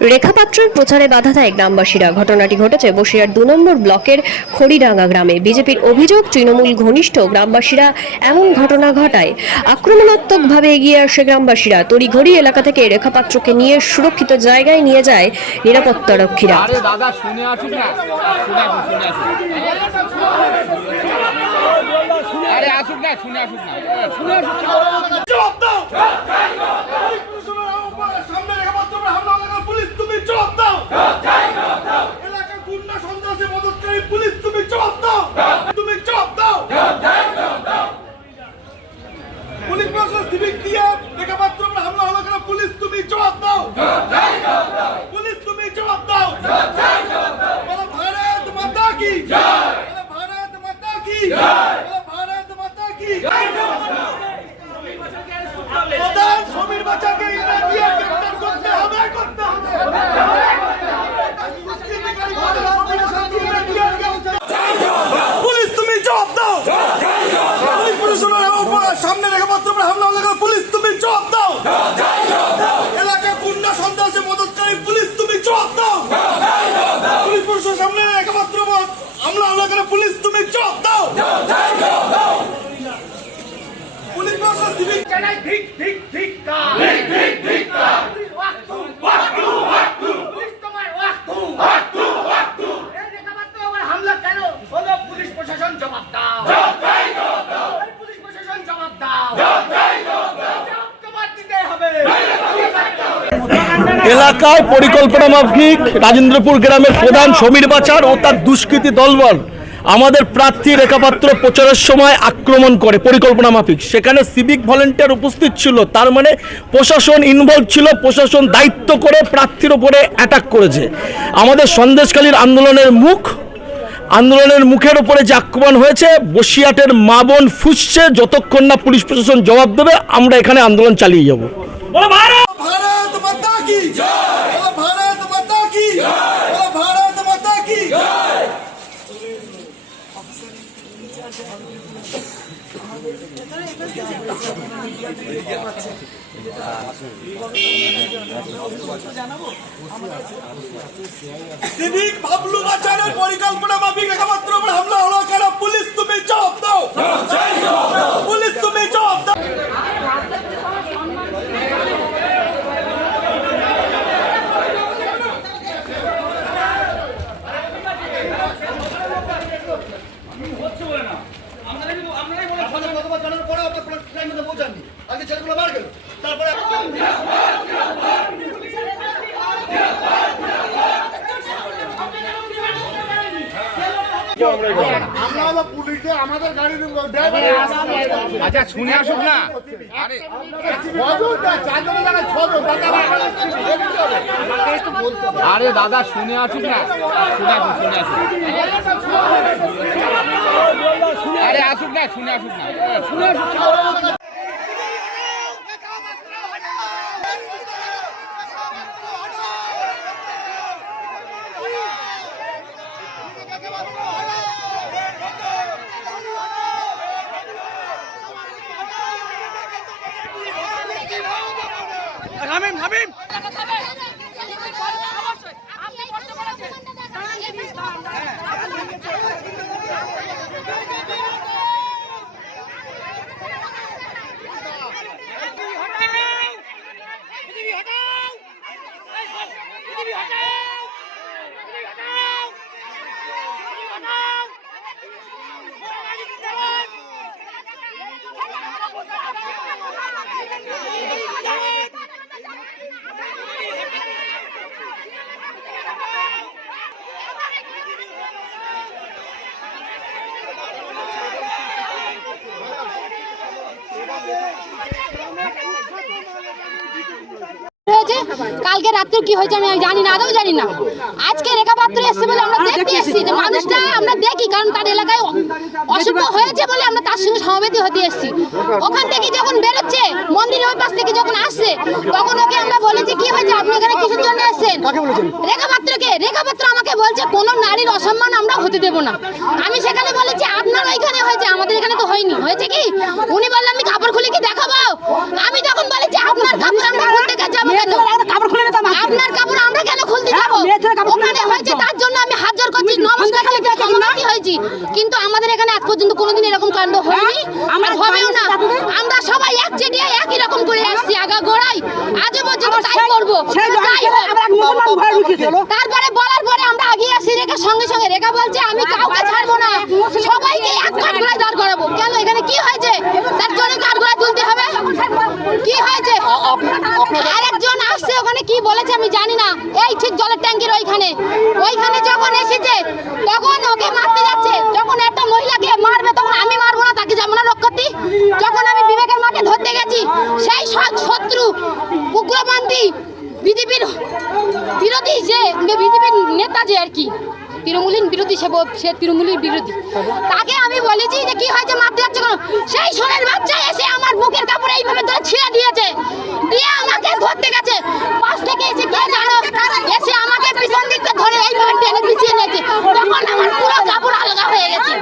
রেখাপাত্রের প্রচারে বাধা দেয় গ্রামবাসীরা। ঘটনাটি ঘটেছে বসিরহাট দু নম্বর ব্লকের খড়িডাঙ্গা গ্রামে। বিজেপির অভিযোগ তৃণমূল ঘনিষ্ঠ গ্রামবাসীরা এমন ঘটনা ঘটায়। আক্রমণাত্মকভাবে এগিয়ে আসে গ্রামবাসীরা। তড়িঘড়ি এলাকা থেকে রেখাপাত্রকে নিয়ে সুরক্ষিত জায়গায় নিয়ে যায় নিরাপত্তারক্ষীরা। আরে আসুক না। শুনে আসুক শুনে আসুক। আসুক না শুনে আসুক না শুনে আসুক জবাব দাও সামনে রেখে মাধ্যমে হামলা লাগানো পুলিশ তুমি জবাব দাও। এলাকার গুন্ডা সন্ত্রাসী মদতকারী পুলিশ তুমি জবাব দাও। তুমি জবাব দাও। পুলিশ প্রশাসন সিভিক দিয়ে রেখা মাধ্যমে হামলা হলো কেন পুলিশ তুমি জবাব দাও। পুলিশ তুমি জবাব দাও। বলো ভারত মাতা কি? বলো ভারত মাতা কি? বলো ভারত মাতা কি? প্রধান সমীর বাচ্চাকে Come on! Come on! এলাকায় পরিকল্পনা মাফিক রাজেন্দ্রপুর গ্রামের প্রধান সমীর বাচার ও তার দুষ্কৃতী দলবল। আমাদের প্রার্থী রেখাপাত্র প্রচারের সময় আক্রমণ করে পরিকল্পনা মাফিক। সেখানে সিভিক ভলেন্টিয়ার উপস্থিত ছিল। তার মানে প্রশাসন ইনভলভ ছিল, প্রশাসন দায়িত্ব করে প্রার্থীর ওপরে অ্যাটাক করেছে। আমাদের সন্দেশকালীর আন্দোলনের মুখ, আন্দোলনের মুখের উপরে যে আক্রমণ হয়েছে, বসিয়াটের মা বোন ফুসছে, যতক্ষণ না পুলিশ প্রশাসন জবাব দেবে, আমরা এখানে আন্দোলন চালিয়ে যাব। সিভিক ভাবলু বাঁচানোর পরিকল্পনা মাফিক একমাত্র হামলা হলো কেন পুলিশ তুমি জবাব দাও? পুলিশ আচ্ছা শুনে আসুক না আরে আরে দাদা শুনে আসুক না শুনে আসুক শুনে আসুক আরে আসুক না শুনে আসুক না শুনে আসুক আপনি হয়েছে? কালকে রাত্রে কি হয়েছে আমি জানি না আদৌ জানি না। আজকে রেখাপাত্র এসছে বলে আমরা দেখতে এসেছি যে মানুষটা আমরা দেখি কারণ তার এলাকায় অসুখ হয়েছে বলে আমরা তার সঙ্গে সমবেতি হতে এসেছি। ওখান থেকে যখন বেরোচ্ছে মন্দিরের ওই পাশ থেকে যখন আসছে তখন ওকে আমরা বলেছি কি হয়েছে? আপনি এখানে কিসের জন্য এসেছেন? রেখাপাত্রকে রেখাপাত্র আমাকে বলছে কোনো নারীর অসম্মান আমরা হতে দেব না। আমি সেখানে বলেছি আপনার ওইখানে হয়েছে আমাদের এখানে তো হয়নি হয়েছে কি উনি বললেন আমি কাপড় খুলে কি দেখাবো আমি তখন বলেছি আপনার কাপড় আমরা খুলতে গেছি আমাকে কাপড় খুলে আপনার কাপড় আমরা কেন খুলতে যাব ওখানে হয়েছে তার জন্য আমি হাত জোর করছি নমস্কার করছি সম্মানিত হয়েছি কিন্তু আমাদের এখানে আজ পর্যন্ত কোনোদিন এরকম কাণ্ড হয়নি। আমার হবেও না। আমরা সবাই এক চেটিয়া একই রকম করে আসছি আগা গোড়াই আজও পর্যন্ত তাই করব। তারপরে বলার পরে আমরা আগিয়ে আসি রেখা সঙ্গে সঙ্গে। রেখা বলছে আমি কাউকে ছাড়বো না। সবাইকে এক কাঠগড়ায় দাঁড় করাবো কেন এখানে কি হয়েছে তার জন্য কাঠগড়ায় তুলতে হবে কি হয়েছে আরেকজন আসছে ওখানে কি বলেছে আমি জানি না এই ঠিক জলের ট্যাঙ্কির ওইখানে ওইখানে যখন এসেছে তখন ওকে মারতে যাচ্ছে যখন একটা মহিলাকে মারবে তখন আমি মারবো না তাকে যাব না রক্ষতি যখন আমি বিবেকের মাকে ধরতে গেছি সেই সৎ শত্রু উগ্রপন্থী বিজেপির বিরোধী যে বিজেপির নেতা যে আর কি তৃণমূলীন সে সে বিরোধী। তাকে আমি বলেছি যে কি হয়েছে মারতে যাচ্ছে কেন? সেই সোনের বাচ্চা এসে আমার বুকের কাপড় এইভাবে ধরে ছিঁড়ে দিয়েছে। দিয়ে আমাকে ধরতে গেছে। পাশ থেকে এসে কে জানো? এসে আমাকে পিছন দিক থেকে ধরে এইভাবে টেনে পিছিয়ে নিয়েছে। তখন আমার পুরো কাপড় আলগা হয়ে গেছে।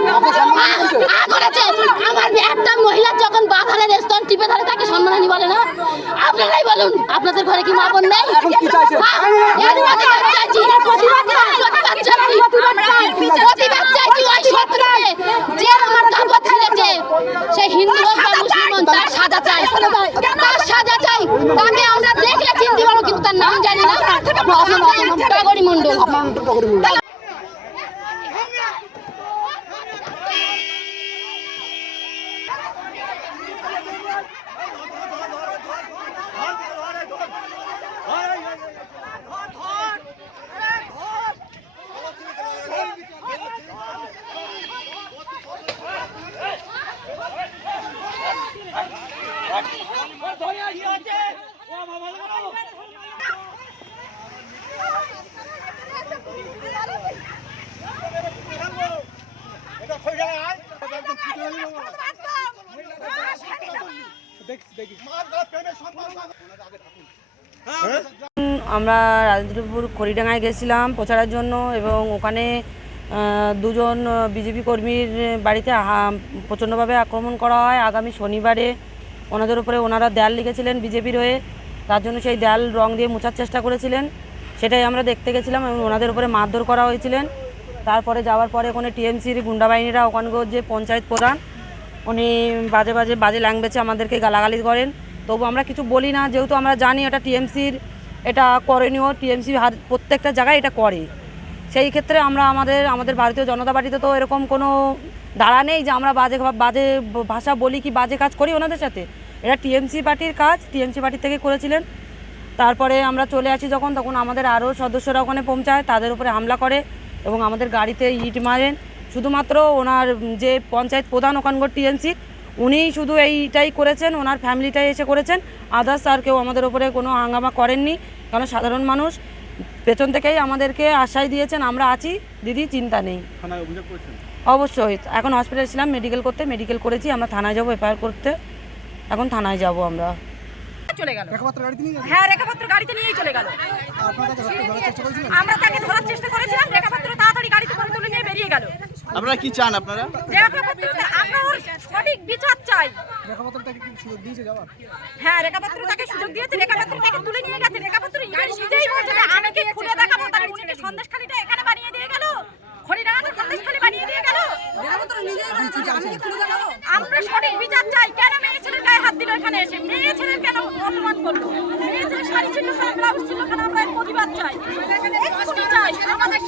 করেছে আমার একটা মহিলা যখন বাঘালের স্তন টিপে ধরে তাকে সম্মানহানি বলে না? আপনারাই বলুন আপনাদের ঘরে কি মা বোন নেই? চাইছি। প্রতিবাদ। প্রতিবাদ যে আমার কাপড় ছিঁড়েছে সে হিন্দু হোক বা মুসলমান তার সাজা চাই। তার সাজা চাই? তাকে আমরা দেখলে চিনতে পারব কিন্তু তার নাম জানি না। মন্ডল আমরা রাজেন্দ্রপুর খড়িডাঙ্গায় গেছিলাম প্রচারের জন্য এবং ওখানে দুজন বিজেপি কর্মীর বাড়িতে প্রচণ্ডভাবে আক্রমণ করা হয়। আগামী শনিবারে ওনাদের উপরে ওনারা দেয়াল লিখেছিলেন বিজেপির হয়ে। তার জন্য সেই দেয়াল রং দিয়ে মোছার চেষ্টা করেছিলেন। সেটাই আমরা দেখতে গেছিলাম এবং ওনাদের উপরে মারধর করা হয়েছিলেন। তারপরে যাওয়ার পরে ওখানে টিএমসির গুন্ডা বাহিনীরা ওখানকার যে পঞ্চায়েত প্রধান, উনি বাজে বাজে বাজে ল্যাঙ্গুয়েজে আমাদেরকে গালাগালি করেন। তবু আমরা কিছু বলি না, যেহেতু আমরা জানি এটা টিএমসির এটা করণীয় টিএমসি প্রত্যেকটা জায়গায় এটা করে। সেই ক্ষেত্রে আমরা আমাদের আমাদের ভারতীয় জনতা পার্টিতে তো এরকম কোনো দাঁড়া নেই যে আমরা বাজে বাজে ভাষা বলি কি বাজে কাজ করি ওনাদের সাথে। এটা টিএমসি পার্টির কাজ টিএমসি পার্টির থেকে করেছিলেন। তারপরে আমরা চলে আসি যখন, তখন আমাদের আরও সদস্যরা ওখানে পৌঁছায়, তাদের উপরে হামলা করে এবং আমাদের গাড়িতে ইট মারেন। শুধুমাত্র ওনার যে পঞ্চায়েত প্রধান ওখানকার টিএমসি উনিই শুধু এইটাই করেছেন ওনার ফ্যামিলিটাই এসে করেছেন। আদার্স আর কেউ আমাদের ওপরে কোনো হাঙ্গামা করেননি কারণ সাধারণ মানুষ। পেছন থেকেই আমাদেরকে আশ্বাস দিয়েছেন আমরা আছি। দিদি চিন্তা নেই। অবশ্যই। এখন হসপিটালে ছিলাম মেডিকেল করতে মেডিকেল করেছি। আমরা থানায় যাব এফআইআর করতে। এখন থানায় যাব আমরা। চলে গেল। হ্যাঁ রেখাপত্র গাড়িতে নিয়েই চলে গেল। আমরা তাকে ধরার চেষ্টা করেছিলাম রেখাপত্র তাড়াতাড়ি গাড়িতে করে তুলে নিয়ে বেরিয়ে গেল। আপনারা কি চান আপনারা? সঠিক বিচার চাই। হ্যাঁ রেখাপত্র তাকে সুযোগ দিয়েছে রেখাপত্র তাকে তুলে নিয়ে গেছে রেখাপত্র নিজেই বলছে যে খুলে দেখাবো তার উনিকে সন্দেশখালিটা এখানে বানিয়ে দিয়ে গেল। খড়িডাঙ্গাতে সন্দেশখালি বানিয়ে দিয়ে গেল। আমরা সঠিক বিচার চাই কেন মেয়ে ছেলের গায়ে হাত দিল এখানে এসে? মেয়ে ছেলের কেন অপমান করল? মেয়ে ছেলের শাড়ি ছিল ব্লাউজ ছিল আমরা প্রতিবাদ চাই। চাই আমাদের